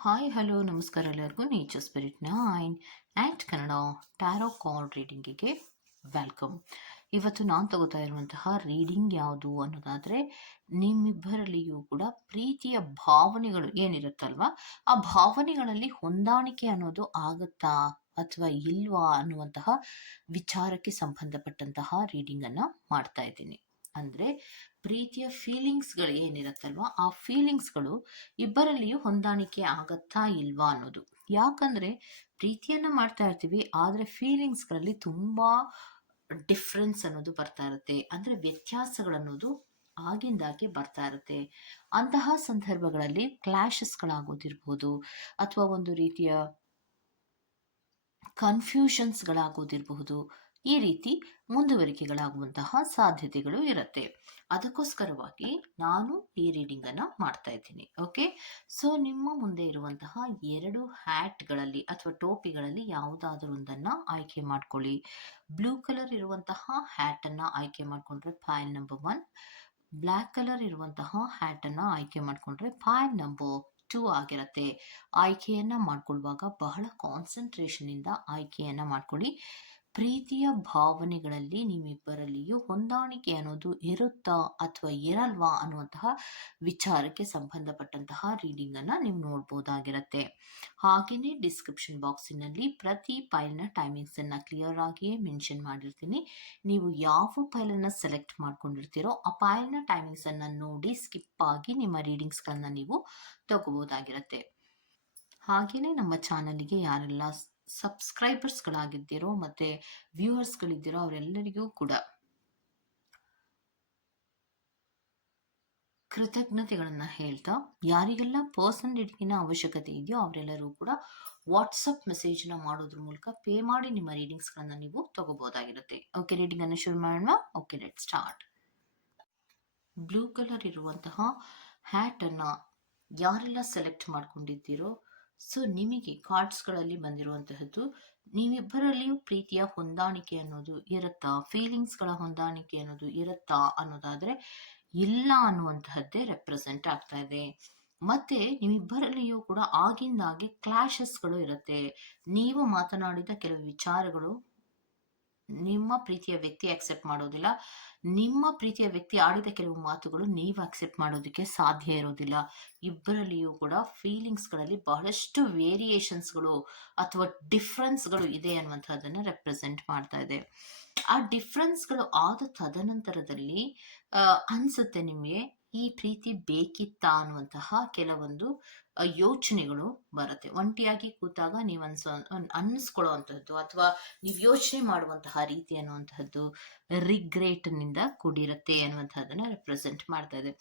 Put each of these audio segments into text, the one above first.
Hi hello ನಮಸ್ಕಾರ ಎಲ್ಲರಿಗೂ. Nature spirit nine at Kannada tarot card ರೀಡಿಂಗಿಗೆ welcome ಇವತ್ತು ನಾನು ತಗೋತಾ ಇರುವಂತಹ ರೀಡಿಂಗ್ ಯಾವುದು ಅನ್ನೋದಾದರೆ, ನಿಮ್ಮಿಬ್ಬರಲ್ಲಿಯೂ ಕೂಡ ಪ್ರೀತಿಯ ಭಾವನೆಗಳು ಏನಿರುತ್ತಲ್ವ? ಆ ಭಾವನೆಗಳಲ್ಲಿ ಹೊಂದಾಣಿಕೆ ಅನ್ನೋದು ಆಗುತ್ತಾ ಅಥವಾ ಇಲ್ವಾ ಅನ್ನುವಂತಹ ವಿಚಾರಕ್ಕೆ ಸಂಬಂಧಪಟ್ಟಂತಹ ರೀಡಿಂಗನ್ನು ಮಾಡ್ತಾ ಇದ್ದೀನಿ. ಅಂದರೆ ಪ್ರೀತಿಯ ಫೀಲಿಂಗ್ಸ್ಗಳು ಏನಿರುತ್ತಲ್ವ ಆ ಫೀಲಿಂಗ್ಸ್ಗಳು ಇಬ್ಬರಲ್ಲಿಯೂ ಹೊಂದಾಣಿಕೆ ಆಗತ್ತಾ ಇಲ್ವಾ ಅನ್ನೋದು. ಯಾಕಂದರೆ ಪ್ರೀತಿಯನ್ನು ಮಾಡ್ತಾ ಇರ್ತೀವಿ, ಆದರೆ ಫೀಲಿಂಗ್ಸ್ಗಳಲ್ಲಿ ತುಂಬ ಡಿಫ್ರೆನ್ಸ್ ಅನ್ನೋದು ಬರ್ತಾ ಇರುತ್ತೆ. ಅಂದರೆ ವ್ಯತ್ಯಾಸಗಳನ್ನೋದು ಆಗಿಂದಾಗೆ ಬರ್ತಾ ಇರುತ್ತೆ. ಅಂತಹ ಸಂದರ್ಭಗಳಲ್ಲಿ ಕ್ಲಾಶಸ್ಗಳಾಗೋದಿರ್ಬೋದು ಅಥವಾ ಒಂದು ರೀತಿಯ ಕನ್ಫ್ಯೂಷನ್ಸ್ಗಳಾಗೋದಿರಬಹುದು ಈ ರೀತಿ ಮುಂದುವರಿಕೆಗಳಾಗುವಂತಹ ಸಾಧ್ಯತೆಗಳು ಇರುತ್ತೆ. ಅದಕ್ಕೋಸ್ಕರವಾಗಿ ನಾನು ಈ ರೀಡಿಂಗ್ ಅನ್ನ ಮಾಡ್ತಾ ಇದ್ದೀನಿ ಓಕೆ ಸೊ ನಿಮ್ಮ ಮುಂದೆ ಇರುವಂತಹ ಎರಡು ಹ್ಯಾಟ್ಗಳಲ್ಲಿ ಅಥವಾ ಟೋಪಿಗಳಲ್ಲಿ ಯಾವುದಾದ್ರೂ ಒಂದನ್ನ ಆಯ್ಕೆ ಮಾಡ್ಕೊಳ್ಳಿ. ಬ್ಲೂ ಕಲರ್ ಇರುವಂತಹ ಹ್ಯಾಟ್ ಅನ್ನ ಆಯ್ಕೆ ಮಾಡ್ಕೊಂಡ್ರೆ pile number one black colour ಇರುವಂತಹ ಹ್ಯಾಟ್ ಅನ್ನ ಆಯ್ಕೆ ಮಾಡ್ಕೊಂಡ್ರೆ ಫೈಲ್ ನಂಬರ್ ಟೂ ಆಗಿರತ್ತೆ. ಆಯ್ಕೆಯನ್ನ ಮಾಡ್ಕೊಳ್ಳುವಾಗ ಬಹಳ ಕಾನ್ಸಂಟ್ರೇಷನ್ ಇಂದ ಆಯ್ಕೆಯನ್ನ ಮಾಡ್ಕೊಳ್ಳಿ. ಪ್ರೀತಿಯ ಭಾವನೆಗಳಲ್ಲಿ ನಿಮ್ಮಿಬ್ಬರಲ್ಲಿಯೂ ಹೊಂದಾಣಿಕೆ ಅನ್ನೋದು ಇರುತ್ತಾ ಅಥವಾ ಇರಲ್ವಾ ಅನ್ನುವಂತಹ ವಿಚಾರಕ್ಕೆ ಸಂಬಂಧಪಟ್ಟಂತಹ ರೀಡಿಂಗ್ ಅನ್ನ ನೀವು ನೋಡ್ಬೋದಾಗಿರತ್ತೆ. ಹಾಗೆಯೇ ಡಿಸ್ಕ್ರಿಪ್ಷನ್ ಬಾಕ್ಸಿನಲ್ಲಿ ಪ್ರತಿ ಫೈಲ್ನ ಟೈಮಿಂಗ್ಸ್ ಅನ್ನ ಕ್ಲಿಯರ್ ಆಗಿಯೇ ಮೆನ್ಷನ್ ಮಾಡಿರ್ತೀನಿ. ನೀವು ಯಾವ ಫೈಲನ್ನು ಸೆಲೆಕ್ಟ್ ಮಾಡ್ಕೊಂಡಿರ್ತೀರೋ ಆ ಫೈಲ್ನ ಟೈಮಿಂಗ್ಸ್ ಅನ್ನ ನೋಡಿ ಸ್ಕಿಪ್ ಆಗಿ ನಿಮ್ಮ ರೀಡಿಂಗ್ಸ್ಗಳನ್ನ ನೀವು ತಗೋಬೋದಾಗಿರತ್ತೆ. ಹಾಗೆಯೇ ನಮ್ಮ ಚಾನಲ್ಗೆ ಯಾರೆಲ್ಲ ಸಬ್ಸ್ಕ್ರೈಬರ್ಸ್ಗಳಾಗಿದ್ದೀರೋ ಮತ್ತು ವ್ಯೂವರ್ಸ್ಗಳಿದ್ದೀರೋ ಅವರೆಲ್ಲರಿಗೂ ಕೂಡ ಕೃತಜ್ಞತೆಗಳನ್ನು ಹೇಳ್ತಾ, ಯಾರಿಗೆಲ್ಲ ಪರ್ಸನ್ ರೀಡಿಂಗಿನ ಅವಶ್ಯಕತೆ ಇದೆಯೋ ಅವರೆಲ್ಲರೂ ಕೂಡ ವಾಟ್ಸಪ್ ಮೆಸೇಜ್ನ ಮಾಡೋದ್ರ ಮೂಲಕ ಪೇ ಮಾಡಿ ನಿಮ್ಮ ರೀಡಿಂಗ್ಸ್ಗಳನ್ನು ನೀವು ತಗೋಬೋದಾಗಿರುತ್ತೆ. ಓಕೆ ರೀಡಿಂಗ್ ಅನ್ನು ಶುರು ಮಾಡೋಣ. Okay let start blue colour ಇರುವಂತಹ ಹ್ಯಾಟನ್ನು ಯಾರೆಲ್ಲ ಸೆಲೆಕ್ಟ್ ಮಾಡ್ಕೊಂಡಿದ್ದೀರೋ ಸೊ ನಿಮಗೆ ಕಾರ್ಡ್ಸ್ಗಳಲ್ಲಿ ಬಂದಿರುವಂತಹದ್ದು, ನೀವಿಬ್ಬರಲ್ಲಿಯೂ ಪ್ರೀತಿಯ ಹೊಂದಾಣಿಕೆ ಅನ್ನೋದು ಇರುತ್ತಾ? ಫೀಲಿಂಗ್ಸ್ಗಳ ಹೊಂದಾಣಿಕೆ ಅನ್ನೋದು ಇರುತ್ತಾ ಅನ್ನೋದಾದರೆ ಇಲ್ಲ ಅನ್ನುವಂತಹದ್ದೇ ರೆಪ್ರೆಸೆಂಟ್ ಆಗ್ತಾ ಇದೆ. ಮತ್ತೆ ನಿಮ್ಮಿಬ್ಬರಲ್ಲಿಯೂ ಕೂಡ ಆಗಿಂದಾಗೆ ಕ್ಲಾಶಸ್ಗಳು ಇರುತ್ತೆ. ನೀವು ಮಾತನಾಡಿದ ಕೆಲವು ವಿಚಾರಗಳು ನಿಮ್ಮ ಪ್ರೀತಿಯ ವ್ಯಕ್ತಿ ಅಕ್ಸೆಪ್ಟ್ ಮಾಡೋದಿಲ್ಲ. ನಿಮ್ಮ ಪ್ರೀತಿಯ ವ್ಯಕ್ತಿ ಆಡಿದ ಕೆಲವು ಮಾತುಗಳು ನೀವು ಅಕ್ಸೆಪ್ಟ್ ಮಾಡೋದಕ್ಕೆ ಸಾಧ್ಯ ಇರೋದಿಲ್ಲ. ಇಬ್ಬರಲ್ಲಿಯೂ ಕೂಡ ಫೀಲಿಂಗ್ಸ್ಗಳಲ್ಲಿ ಬಹಳಷ್ಟು ವೇರಿಯೇಷನ್ಸ್ಗಳು ಅಥವಾ ಡಿಫ್ರೆನ್ಸ್ಗಳು ಇದೆ ಅನ್ನುವಂಥದ್ದನ್ನು ರೆಪ್ರೆಸೆಂಟ್ ಮಾಡ್ತಾ ಇದೆ. ಆ ಡಿಫ್ರೆನ್ಸ್ಗಳು ಆದ ತದನಂತರದಲ್ಲಿ ಅನ್ಸುತ್ತೆ ನಿಮಗೆ ಈ ಪ್ರೀತಿ ಬೇಕಿತ್ತಾ ಅನ್ನುವಂತಹ ಕೆಲವೊಂದು ಯೋಚನೆಗಳು ಬರುತ್ತೆ. ಒಂಟಿಯಾಗಿ ಕೂತಾಗ ನೀವು ಅನ್ಸೋ ಅನ್ನಿಸ್ಕೊಳ್ಳೋ ಅಂಥದ್ದು ಅಥವಾ ನೀವು ಯೋಚನೆ ಮಾಡುವಂತಹ ರೀತಿ ಅನ್ನುವಂತಹದ್ದು ರಿಗ್ರೇಟ್ನಿಂದ ಕೂಡಿರುತ್ತೆ ಅನ್ನುವಂಥದ್ದನ್ನು ರೆಪ್ರೆಸೆಂಟ್ ಮಾಡ್ತಾ ಇದೆ.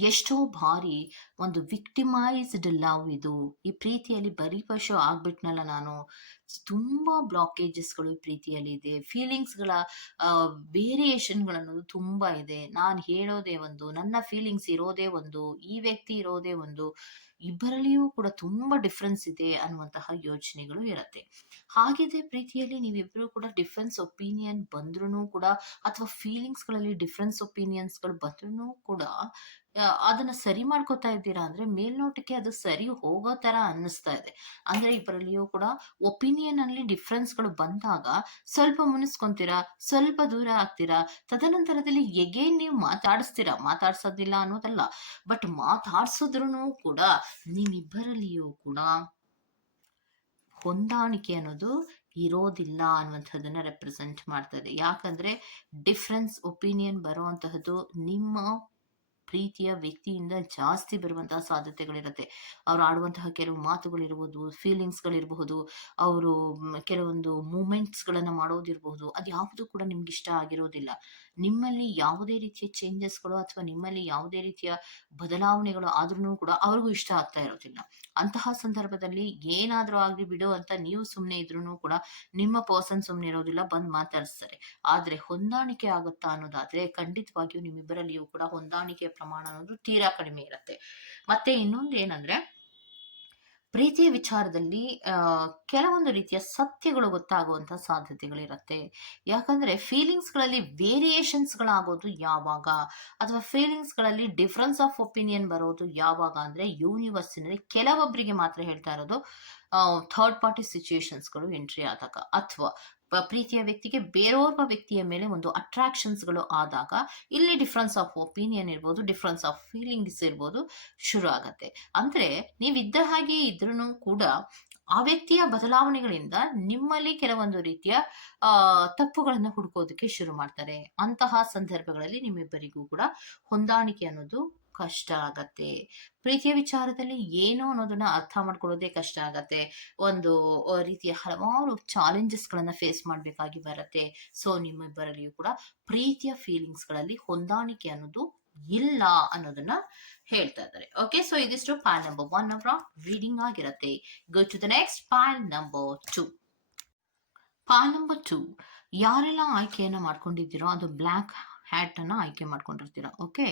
ಎಷ್ಟೋ ಬಾರಿ ಒಂದು ವಿಕ್ಟಿಮೈಸ್ಡ್ ಲವ್ ಇದು ಈ ಪ್ರೀತಿಯಲ್ಲಿ ಬರೀ ಪಶು ಆಗ್ಬಿಟ್ನಲ್ಲ ನಾನು. ತುಂಬಾ ಬ್ಲಾಕೇಜಸ್ಗಳು ಪ್ರೀತಿಯಲ್ಲಿ ಇದೆ. ಫೀಲಿಂಗ್ಸ್ಗಳ ವೇರಿಯೇಷನ್ಗಳನ್ನೋದು ತುಂಬಾ ಇದೆ. ನಾನು ಹೇಳೋದೇ ಒಂದು, ನನ್ನ ಫೀಲಿಂಗ್ಸ್ ಇರೋದೇ ಒಂದು, ಈ ವ್ಯಕ್ತಿ ಇರೋದೇ ಒಂದು ಇಬ್ಬರಲ್ಲಿಯೂ ಕೂಡ ತುಂಬಾ ಡಿಫ್ರೆನ್ಸ್ ಇದೆ ಅನ್ನುವಂತಹ ಯೋಚನೆಗಳು ಇರುತ್ತೆ. ಹಾಗಿದೆ ಪ್ರೀತಿಯಲ್ಲಿ ನೀವಿಬ್ಬರು ಕೂಡ ಡಿಫ್ರೆನ್ಸ್ ಒಪಿನಿಯನ್ ಬಂದ್ರೂ ಕೂಡ ಅಥವಾ ಫೀಲಿಂಗ್ಸ್ಗಳಲ್ಲಿ ಡಿಫ್ರೆನ್ಸ್ ಒಪಿನಿಯನ್ಸ್ಗಳು ಬಂದ್ರೂ ಕೂಡ ಅದನ್ನ ಸರಿ ಮಾಡ್ಕೋತಾ ಇದ್ದೀರಾ ಅಂದ್ರೆ ಮೇಲ್ನೋಟಕ್ಕೆ ಅದು ಸರಿ ಹೋಗೋ ತರ ಅನ್ನಿಸ್ತಾ ಇದೆ. ಅಂದ್ರೆ ಇಬ್ಬರಲ್ಲಿಯೂ ಕೂಡ ಒಪಿನಿಯನ್ ಅಲ್ಲಿ ಡಿಫ್ರೆನ್ಸ್ಗಳು ಬಂದಾಗ ಸ್ವಲ್ಪ ಮುನಿಸ್ಕೊಂತೀರಾ, ಸ್ವಲ್ಪ ದೂರ ಆಗ್ತೀರಾ, ತದನಂತರದಲ್ಲಿ ಎಗೇನ್ ನೀವು ಮಾತಾಡಿಸ್ತೀರಾ? ಮಾತಾಡ್ಸೋದಿಲ್ಲ ಅನ್ನೋದಲ್ಲ. ಬಟ್ ಮಾತಾಡ್ಸಿದ್ರು ಕೂಡ ನಿಮ್ಮಿಬ್ಬರಲ್ಲಿಯೂ ಕೂಡ ಹೊಂದಾಣಿಕೆ ಅನ್ನೋದು ಇರೋದಿಲ್ಲ ಅನ್ನುವಂಥದ್ದನ್ನ ರೆಪ್ರೆಸೆಂಟ್ ಮಾಡ್ತದೆ ಯಾಕಂದ್ರೆ ಡಿಫ್ರೆನ್ಸ್ ಒಪಿನಿಯನ್ ಬರುವಂತಹದ್ದು ನಿಮ್ಮ ಪ್ರೀತಿಯ ವ್ಯಕ್ತಿಯಿಂದ ಜಾಸ್ತಿ ಬರುವಂತಹ ಸಾಧ್ಯತೆಗಳಿರುತ್ತೆ. ಅವ್ರು ಆಡುವಂತಹ ಕೆಲವು ಮಾತುಗಳಿರ್ಬೋದು ಫೀಲಿಂಗ್ಸ್ಗಳಿರಬಹುದು ಅವರು ಕೆಲವೊಂದು ಮೂಮೆಂಟ್ಸ್ಗಳನ್ನು ಮಾಡೋದಿರಬಹುದು ಅದ್ಯಾವುದು ಕೂಡ ನಿಮ್ಗೆ ಇಷ್ಟ ಆಗಿರೋದಿಲ್ಲ. ನಿಮ್ಮಲ್ಲಿ ಯಾವುದೇ ರೀತಿಯ ಚೇಂಜಸ್ಗಳು ಅಥವಾ ನಿಮ್ಮಲ್ಲಿ ಯಾವುದೇ ರೀತಿಯ ಬದಲಾವಣೆಗಳು ಆದ್ರೂ ಕೂಡ ಅವ್ರಿಗೂ ಇಷ್ಟ ಆಗ್ತಾ ಇರೋದಿಲ್ಲ. ಅಂತಹ ಸಂದರ್ಭದಲ್ಲಿ ಏನಾದ್ರೂ ಆಗಲಿ ಬಿಡು ಅಂತ ನೀವು ಸುಮ್ಮನೆ ಇದ್ರೂ ಕೂಡ ನಿಮ್ಮ ಪರ್ಸನ್ ಸುಮ್ಮನೆ ಇರೋದಿಲ್ಲ, ಬಂದ್ ಮಾತಾಡಿಸ್ತಾರೆ. ಆದ್ರೆ ಹೊಂದಾಣಿಕೆ ಆಗುತ್ತಾ ಅನ್ನೋದಾದ್ರೆ ಖಂಡಿತವಾಗಿಯೂ ನಿಮ್ಮಿಬ್ಬರಲ್ಲಿಯೂ ಕೂಡ ಹೊಂದಾಣಿಕೆಯ ಪ್ರಮಾಣ ಅನ್ನೋದು ತೀರಾ ಕಡಿಮೆ ಇರುತ್ತೆ. ಮತ್ತೆ ಇನ್ನೊಂದು ಏನಂದ್ರೆ, ಪ್ರೀತಿಯ ವಿಚಾರದಲ್ಲಿ ಕೆಲವೊಂದು ರೀತಿಯ ಸತ್ಯಗಳು ಗೊತ್ತಾಗುವಂತ ಸಾಧ್ಯತೆಗಳಿರುತ್ತೆ. ಯಾಕಂದ್ರೆ ಫೀಲಿಂಗ್ಸ್ಗಳಲ್ಲಿ ವೇರಿಯೇಷನ್ಸ್ಗಳಾಗೋದು ಯಾವಾಗ? ಅಥವಾ ಫೀಲಿಂಗ್ಸ್ಗಳಲ್ಲಿ ಡಿಫ್ರೆನ್ಸ್ ಆಫ್ ಒಪಿನಿಯನ್ ಬರೋದು ಯಾವಾಗ? ಅಂದ್ರೆ ಯೂನಿವರ್ಸಿನಲ್ಲಿ ಕೆಲವೊಬ್ಬರಿಗೆ ಮಾತ್ರ ಹೇಳ್ತಾ ಇರೋದು ಥರ್ಡ್ ಪಾರ್ಟಿ ಸಿಚುಯೇಷನ್ಸ್ಗಳು ಎಂಟ್ರಿ ಆದಾಗ. ಅಥವಾ ಪ್ರೀತಿಯ ವ್ಯಕ್ತಿಗೆ ಬೇರೋರ್ವ ವ್ಯಕ್ತಿಯ ಮೇಲೆ ಒಂದು ಅಟ್ರಾಕ್ಷನ್ಸ್ಗಳು ಆದಾಗ ಇಲ್ಲಿ ಡಿಫ್ರೆನ್ಸ್ ಆಫ್ ಒಪಿನಿಯನ್ ಇರ್ಬೋದು ಡಿಫ್ರೆನ್ಸ್ ಆಫ್ ಫೀಲಿಂಗ್ಸ್ ಇರ್ಬೋದು ಶುರು ಆಗತ್ತೆ. ಅಂದ್ರೆ ನೀವಿದ್ದ ಹಾಗೆ ಇದ್ರೂ ಕೂಡ ಆ ವ್ಯಕ್ತಿಯ ಬದಲಾವಣೆಗಳಿಂದ ನಿಮ್ಮಲ್ಲಿ ಕೆಲವೊಂದು ರೀತಿಯ ತಪ್ಪುಗಳನ್ನ ಹುಡುಕೋದಕ್ಕೆ ಶುರು ಮಾಡ್ತಾರೆ. ಅಂತಹ ಸಂದರ್ಭಗಳಲ್ಲಿ ನಿಮ್ಮಿಬ್ಬರಿಗೂ ಕೂಡ ಹೊಂದಾಣಿಕೆ ಅನ್ನೋದು ಕಷ್ಟ ಆಗತ್ತೆ. ಪ್ರೀತಿಯ ವಿಚಾರದಲ್ಲಿ ಏನು ಅನ್ನೋದನ್ನ ಅರ್ಥ ಮಾಡ್ಕೊಳ್ಳೋದೇ ಕಷ್ಟ ಆಗತ್ತೆ. ಒಂದು ರೀತಿಯ ಹಲವಾರು ಚಾಲೆಂಜಸ್ ಗಳನ್ನ ಫೇಸ್ ಮಾಡ್ಬೇಕಾಗಿ ಬರುತ್ತೆ. ಸೊ ನಿಮ್ಮಿಬ್ಬರಲ್ಲಿಯೂ ಕೂಡ ಪ್ರೀತಿಯ ಫೀಲಿಂಗ್ಸ್ಗಳಲ್ಲಿ ಹೊಂದಾಣಿಕೆ ಅನ್ನೋದು ಇಲ್ಲ ಅನ್ನೋದನ್ನ ಹೇಳ್ತಾ ಇದ್ದಾರೆ. ಓಕೆ ಸೊ ಇದಿಷ್ಟು ಪ್ಯಾನ್ ನಂಬರ್ ಒನ್ ಅವರ ರೀಡಿಂಗ್ ಆಗಿರುತ್ತೆ. Go to the next pan number two file number two ಯಾರೆಲ್ಲ ಆಯ್ಕೆಯನ್ನ ಮಾಡ್ಕೊಂಡಿದ್ದೀರೋ ಅದು ಬ್ಲ್ಯಾಕ್ ಹ್ಯಾಟ್ ಅನ್ನ ಆಯ್ಕೆ ಮಾಡ್ಕೊಂಡಿರ್ತೀರ? ಓಕೆ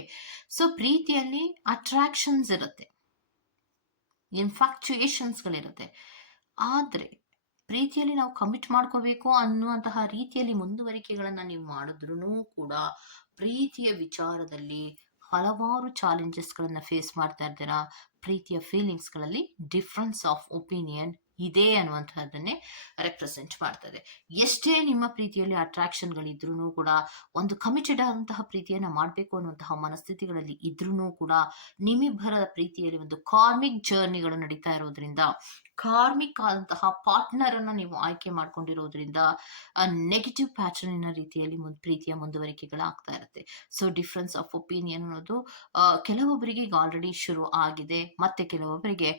ಸೊ ಪ್ರೀತಿಯಲ್ಲಿ ಅಟ್ರಾಕ್ಷನ್ಸ್ ಇರುತ್ತೆ. ಇನ್ಫ್ಯಾಕ್ಚುಯೇಷನ್ಸ್ಗಳಿರುತ್ತೆ ಆದರೆ, ಪ್ರೀತಿಯಲ್ಲಿ ನಾವು ಕಮಿಟ್ ಮಾಡ್ಕೋಬೇಕು ಅನ್ನುವಂತಹ ರೀತಿಯಲ್ಲಿ ಮುಂದುವರಿಕೆಗಳನ್ನ ನೀವು ಮಾಡಿದ್ರೂ ಕೂಡ ಪ್ರೀತಿಯ ವಿಚಾರದಲ್ಲಿ ಹಲವಾರು ಚಾಲೆಂಜಸ್ ಗಳನ್ನ ಫೇಸ್ ಮಾಡ್ತಾ ಇರ್ತೀರಾ? ಪ್ರೀತಿಯ ಫೀಲಿಂಗ್ಸ್ಗಳಲ್ಲಿ ಡಿಫ್ರೆನ್ಸ್ ಆಫ್ ಒಪಿನಿಯನ್ ಇದೆ ಅನ್ನುವಂತಹದ್ದನ್ನೇ ರೆಪ್ರೆಸೆಂಟ್ ಮಾಡ್ತದೆ. ಎಷ್ಟೇ ನಿಮ್ಮ ಪ್ರೀತಿಯಲ್ಲಿ ಅಟ್ರಾಕ್ಷನ್ ಗಳಿದ್ರೂ ಕೂಡ, ಒಂದು ಕಮಿಟೆಡ್ ಆದಂತಹ ಪ್ರೀತಿಯನ್ನ ಮಾಡಬೇಕು ಅನ್ನುವಂತಹ ಮನಸ್ಥಿತಿಗಳಲ್ಲಿ ಇದ್ರೂ ಕೂಡ, ನಿಮ್ಮಿಬ್ಬರ ಪ್ರೀತಿಯಲ್ಲಿ ಒಂದು ಕಾರ್ಮಿಕ್ ಜರ್ನಿಗಳು ನಡೀತಾ ಇರೋದ್ರಿಂದ ಕಾರ್ಮಿಕ್ ಆದಂತಹ ಪಾರ್ಟ್ನರ್ ಅನ್ನ ನೀವು ಆಯ್ಕೆ ಮಾಡ್ಕೊಂಡಿರೋದ್ರಿಂದ ನೆಗೆಟಿವ್ ಪ್ಯಾಟರ್ನ್ ರೀತಿಯಲ್ಲಿ ಮುಂದ್ ಪ್ರೀತಿಯ ಮುಂದುವರಿಕೆಗಳಾಗ್ತಾ ಇರುತ್ತೆ. ಸೊ ಡಿಫ್ರೆನ್ಸ್ ಆಫ್ ಒಪಿನಿಯನ್ ಅನ್ನೋದು ಕೆಲವೊಬ್ಬರಿಗೆ ಈಗ ಆಲ್ರೆಡಿ ಶುರು ಆಗಿದೆ. ಮತ್ತೆ ಕೆಲವೊಬ್ಬರಿಗೆ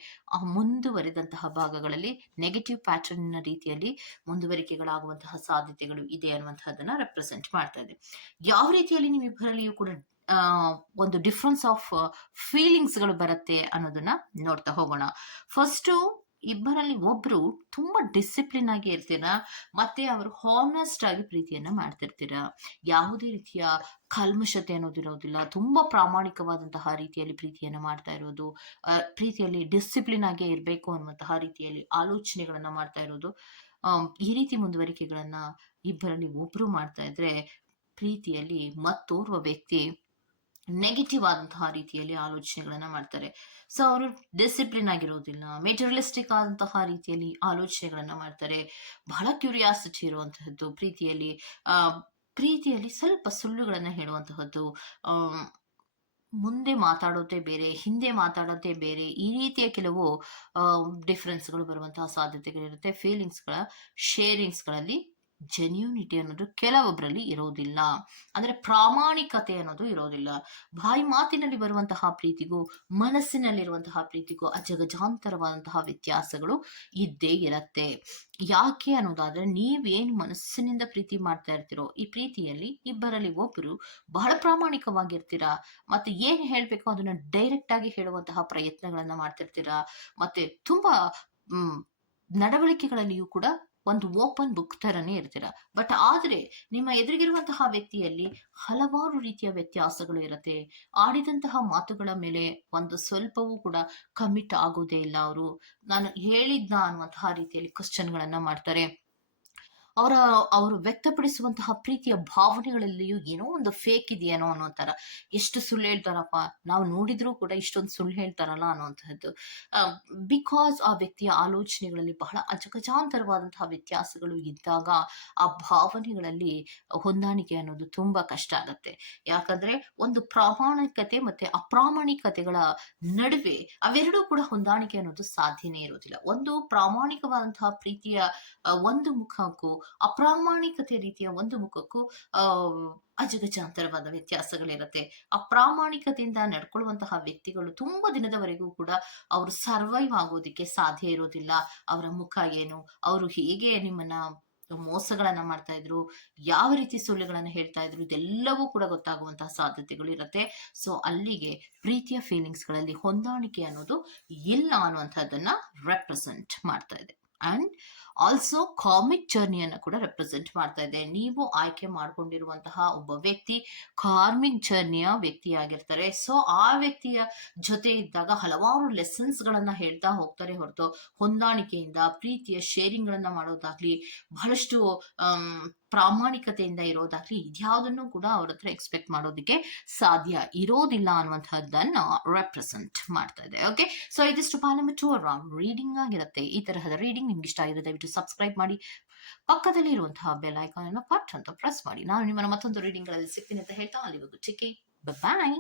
ಮುಂದುವರಿದಂತಹ ಭಾಗಗಳಲ್ಲಿ ನೆಗೆಟಿವ್ ಪ್ಯಾಟರ್ನ್ ರೀತಿಯಲ್ಲಿ ಮುಂದುವರಿಕೆಗಳಾಗುವಂತಹ ಸಾಧ್ಯತೆಗಳು ಇದೆ ಅನ್ನುವಂತಹದನ್ನ ರೆಪ್ರೆಸೆಂಟ್ ಮಾಡ್ತಾ ಇದೆ. ಯಾವ ರೀತಿಯಲ್ಲಿ ನಿಮ್ಮಿಬ್ಬರಲ್ಲಿಯೂ ಕೂಡ ಒಂದು ಡಿಫ್ರೆನ್ಸ್ ಆಫ್ ಫೀಲಿಂಗ್ಸ್ಗಳು ಬರುತ್ತೆ ಅನ್ನೋದನ್ನ ನೋಡ್ತಾ ಹೋಗೋಣ. ಫಸ್ಟು ಇಬ್ಬರಲ್ಲಿ ಒಬ್ರು ತುಂಬಾ ಡಿಸಿಪ್ಲಿನ್ ಆಗಿ ಇರ್ತೀರ, ಮತ್ತೆ ಅವರು ಹಾನೆಸ್ಟ್ ಆಗಿ ಪ್ರೀತಿಯನ್ನ ಮಾಡ್ತಿರ್ತೀರ. ಯಾವುದೇ ರೀತಿಯ ಕಲ್ಮಶತೆ ಅನ್ನೋದಿರೋದಿಲ್ಲ ತುಂಬಾ ಪ್ರಾಮಾಣಿಕವಾದಂತಹ ರೀತಿಯಲ್ಲಿ ಪ್ರೀತಿಯನ್ನ ಮಾಡ್ತಾ ಇರೋದು ಪ್ರೀತಿಯಲ್ಲಿ ಡಿಸಿಪ್ಲಿನ್ ಆಗಿ ಇರಬೇಕು ಅನ್ನುವಂತಹ ರೀತಿಯಲ್ಲಿ ಆಲೋಚನೆಗಳನ್ನ ಮಾಡ್ತಾ ಇರೋದು. ಈ ರೀತಿ ಮುಂದುವರಿಕೆಗಳನ್ನ ಇಬ್ಬರಲ್ಲಿ ಒಬ್ರು ಮಾಡ್ತಾ ಇದ್ರೆ ಪ್ರೀತಿಯಲ್ಲಿ ಮತ್ತೋರ್ವ ವ್ಯಕ್ತಿ ನೆಗೆಟಿವ್ ಆದಂತಹ ರೀತಿಯಲ್ಲಿ ಆಲೋಚನೆಗಳನ್ನ ಮಾಡ್ತಾರೆ. ಸೊ ಅವರು ಡಿಸಿಪ್ಲಿನ್ ಆಗಿರೋದಿಲ್ಲ ಮೆಟೀರಿಯಲಿಸ್ಟಿಕ್ ಆದಂತಹ ರೀತಿಯಲ್ಲಿ ಆಲೋಚನೆಗಳನ್ನ ಮಾಡ್ತಾರೆ. ಬಹಳ ಕ್ಯೂರಿಯಾಸಿಟಿ ಇರುವಂತಹದ್ದು, ಪ್ರೀತಿಯಲ್ಲಿ, ಆ, ಪ್ರೀತಿಯಲ್ಲಿ ಸ್ವಲ್ಪ ಸುಳ್ಳುಗಳನ್ನ ಹೇಳುವಂತಹದ್ದು ಮುಂದೆ ಮಾತಾಡೋದೆ ಬೇರೆ, ಹಿಂದೆ ಮಾತಾಡೋದೇ ಬೇರೆ, ಈ ರೀತಿಯ ಕೆಲವು ಡಿಫ್ರೆನ್ಸ್ಗಳು ಬರುವಂತಹ ಸಾಧ್ಯತೆಗಳಿರುತ್ತೆ. ಫೀಲಿಂಗ್ಸ್ಗಳ ಶೇರಿಂಗ್ಸ್ಗಳಲ್ಲಿ ಜೆನ್ಯೂನಿಟಿ ಅನ್ನೋದು ಕೆಲವೊಬ್ಬರಲ್ಲಿ ಇರೋದಿಲ್ಲ. ಅಂದ್ರೆ ಪ್ರಾಮಾಣಿಕತೆ ಅನ್ನೋದು ಇರೋದಿಲ್ಲ. ಬಾಯಿ ಮಾತಿನಲ್ಲಿ ಬರುವಂತಹ ಪ್ರೀತಿಗೂ, ಮನಸ್ಸಿನಲ್ಲಿರುವಂತಹ ಪ್ರೀತಿಗೂ, ಅಜಗಜಾಂತರವಾದಂತಹ ವ್ಯತ್ಯಾಸಗಳು ಇದ್ದೇ ಇರತ್ತೆ. ಯಾಕೆ ಅನ್ನೋದಾದ್ರೆ, ನೀವೇನು ಮನಸ್ಸಿನಿಂದ ಪ್ರೀತಿ ಮಾಡ್ತಾ ಇರ್ತೀರೋ, ಈ ಪ್ರೀತಿಯಲ್ಲಿ ಇಬ್ಬರಲ್ಲಿ ಒಬ್ಬರು ಬಹಳ ಪ್ರಾಮಾಣಿಕವಾಗಿರ್ತೀರಾ, ಮತ್ತೆ ಏನು ಹೇಳಬೇಕು ಅದನ್ನ ಡೈರೆಕ್ಟ್ ಆಗಿ ಹೇಳುವಂತಹ ಪ್ರಯತ್ನಗಳನ್ನ ಮಾಡ್ತಿರ್ತೀರಾ, ಮತ್ತೆ ತುಂಬಾ ನಡವಳಿಕೆಗಳಲ್ಲಿಯೂ ಕೂಡ ಒಂದು ಓಪನ್ ಬುಕ್ ತರನೇ ಇರ್ತೀರ. ಬಟ್ ಆದ್ರೆ ನಿಮ್ಮ ಎದುರಿಗಿರುವಂತಹ ವ್ಯಕ್ತಿಯಲ್ಲಿ ಹಲವಾರು ರೀತಿಯ ವ್ಯತ್ಯಾಸಗಳು ಇರುತ್ತೆ. ಆಡಿದಂತಹ ಮಾತುಗಳ ಮೇಲೆ ಒಂದು ಸ್ವಲ್ಪವೂ ಕೂಡ ಕಮಿಟ್ ಆಗೋದೇ ಇಲ್ಲ ಅವರು. ನಾನು ಹೇಳಿದ್ನ ಅನ್ನುವಂತಹ ರೀತಿಯಲ್ಲಿ ಕ್ವಶನ್ಗಳನ್ನು ಮಾಡ್ತಾರೆ. ಅವರ, ಅವರು ವ್ಯಕ್ತಪಡಿಸುವಂತಹ ಪ್ರೀತಿಯ ಭಾವನೆಗಳಲ್ಲಿಯೂ ಏನೋ ಒಂದು ಫೇಕ್ ಇದೆಯೇನೋ ಅನ್ನೋ ತರ. ಎಷ್ಟು ಸುಳ್ಳು ಹೇಳ್ತಾರಪ್ಪ? ನಾವು ನೋಡಿದ್ರೂ ಕೂಡ ಇಷ್ಟೊಂದು ಸುಳ್ಳು ಹೇಳ್ತಾರಲ್ಲ ಅನ್ನೋಂತಹದ್ದು ಬಿಕಾಸ್ ಆ ವ್ಯಕ್ತಿಯ ಆಲೋಚನೆಗಳಲ್ಲಿ ಬಹಳ ಅಜಗಜಾಂತರವಾದಂತಹ ವ್ಯತ್ಯಾಸಗಳು ಇದ್ದಾಗ ಆ ಭಾವನೆಗಳಲ್ಲಿ ಹೊಂದಾಣಿಕೆ ಅನ್ನೋದು ತುಂಬಾ ಕಷ್ಟ ಆಗತ್ತೆ. ಯಾಕಂದ್ರೆ ಒಂದು ಪ್ರಾಮಾಣಿಕತೆ ಮತ್ತೆ ಅಪ್ರಾಮಾಣಿಕತೆಗಳ ನಡುವೆ ಅವೆರಡೂ ಕೂಡ ಹೊಂದಾಣಿಕೆ ಅನ್ನೋದು ಸಾಧ್ಯನೇ ಇರೋದಿಲ್ಲ. ಒಂದು ಪ್ರಾಮಾಣಿಕವಾದಂತಹ ಪ್ರೀತಿಯ ಒಂದು ಮುಖಕ್ಕೂ ಅಪ್ರಾಮಾಣಿಕತೆ ರೀತಿಯ ಒಂದು ಮುಖಕ್ಕೂ ಅಜಗಜಾಂತರವಾದ ವ್ಯತ್ಯಾಸಗಳಿರುತ್ತೆ. ಅಪ್ರಾಮಾಣಿಕತೆಯಿಂದ ನಡ್ಕೊಳ್ಳುವಂತಹ ವ್ಯಕ್ತಿಗಳು ತುಂಬಾ ದಿನದವರೆಗೂ ಕೂಡ ಅವರು ಸರ್ವೈವ್ ಆಗೋದಿಕ್ಕೆ ಸಾಧ್ಯ ಇರೋದಿಲ್ಲ. ಅವರ ಮುಖ ಏನು, ಅವರು ಹೇಗೆ ನಿಮ್ಮನ್ನ ಮೋಸಗಳನ್ನ ಮಾಡ್ತಾ ಇದ್ರು, ಯಾವ ರೀತಿ ಸುಳ್ಳುಗಳನ್ನ ಹೇಳ್ತಾ ಇದ್ರು, ಇದೆಲ್ಲವೂ ಕೂಡ ಗೊತ್ತಾಗುವಂತಹ ಸಾಧ್ಯತೆಗಳು ಇರುತ್ತೆ. ಸೊ ಅಲ್ಲಿಗೆ ಪ್ರೀತಿಯ ಫೀಲಿಂಗ್ಸ್ಗಳಲ್ಲಿ ಹೊಂದಾಣಿಕೆ ಅನ್ನೋದು ಇಲ್ಲ ಅನ್ನುವಂಥದ್ದನ್ನ ರೆಪ್ರೆಸೆಂಟ್ ಮಾಡ್ತಾ ಇದೆ. ಅಂಡ್ ಆಲ್ಸೋ ಕಾಮಿಕ್ ಜರ್ನಿಯನ್ನು ಕೂಡ ರೆಪ್ರೆಸೆಂಟ್ ಮಾಡ್ತಾ ಇದೆ. ನೀವು ಆಯ್ಕೆ ಮಾಡ್ಕೊಂಡಿರುವಂತಹ ಒಬ್ಬ ವ್ಯಕ್ತಿ ಕಾರ್ಮಿಕ್ ಜರ್ನಿಯ ವ್ಯಕ್ತಿಯಾಗಿರ್ತಾರೆ ಸೊ ಆ ವ್ಯಕ್ತಿಯ ಜೊತೆ ಇದ್ದಾಗ ಹಲವಾರು ಲೆಸನ್ಸ್ ಗಳನ್ನ ಹೇಳ್ತಾ ಹೋಗ್ತಾರೆ ಹೊರತು ಹೊಂದಾಣಿಕೆಯಿಂದ, ಪ್ರೀತಿಯ ಶೇರಿಂಗ್ ಗಳನ್ನ ಮಾಡೋದಾಗ್ಲಿ, ಬಹಳಷ್ಟು ಪ್ರಾಮಾಣಿಕತೆಯಿಂದ ಇರೋದಾಗ್ಲಿ ಇದ್ಯಾವುದನ್ನು ಕೂಡ ಅವ್ರ ಹತ್ರ ಎಕ್ಸ್ಪೆಕ್ಟ್ ಮಾಡೋದಕ್ಕೆ ಸಾಧ್ಯ ಇರೋದಿಲ್ಲ ಅನ್ನುವಂಥದ್ದನ್ನ ರೆಪ್ರೆಸೆಂಟ್ ಮಾಡ್ತಾ ಇದೆ ಓಕೆ ಸೊ ಇದಿಷ್ಟು ಪಾಲಮ ಟು ಅರೌಂಡ್ ರೀಡಿಂಗ್ ಆಗಿರುತ್ತೆ. ಈ ತರಹದ ರೀಡಿಂಗ್ ನಿಮ್ಗೆ ಇಷ್ಟ ಆಗಿರುತ್ತೆ ದಯವಿಟ್ಟು ಸಬ್ಸ್ಕ್ರೈಬ್ ಮಾಡಿ. ಪಕ್ಕದಲ್ಲಿ ಇರುವಂತಹ ಬೆಲ್ ಐಕಾನ್ ಅನ್ನು ಪಟ್ ಅಂತ ಪ್ರೆಸ್ ಮಾಡಿ. ನಾನು ನಿಮ್ಮನ್ನ ಮತ್ತೊಂದು ರೀಡಿಂಗ್ಗಳಲ್ಲಿ ಸಿಗ್ತೀನಿ ಅಂತ ಹೇಳ್ತಾ ಅಲ್ಲಿವರೆಗೂ. ಚಿಕ್ಕಿ ಬಾಯ್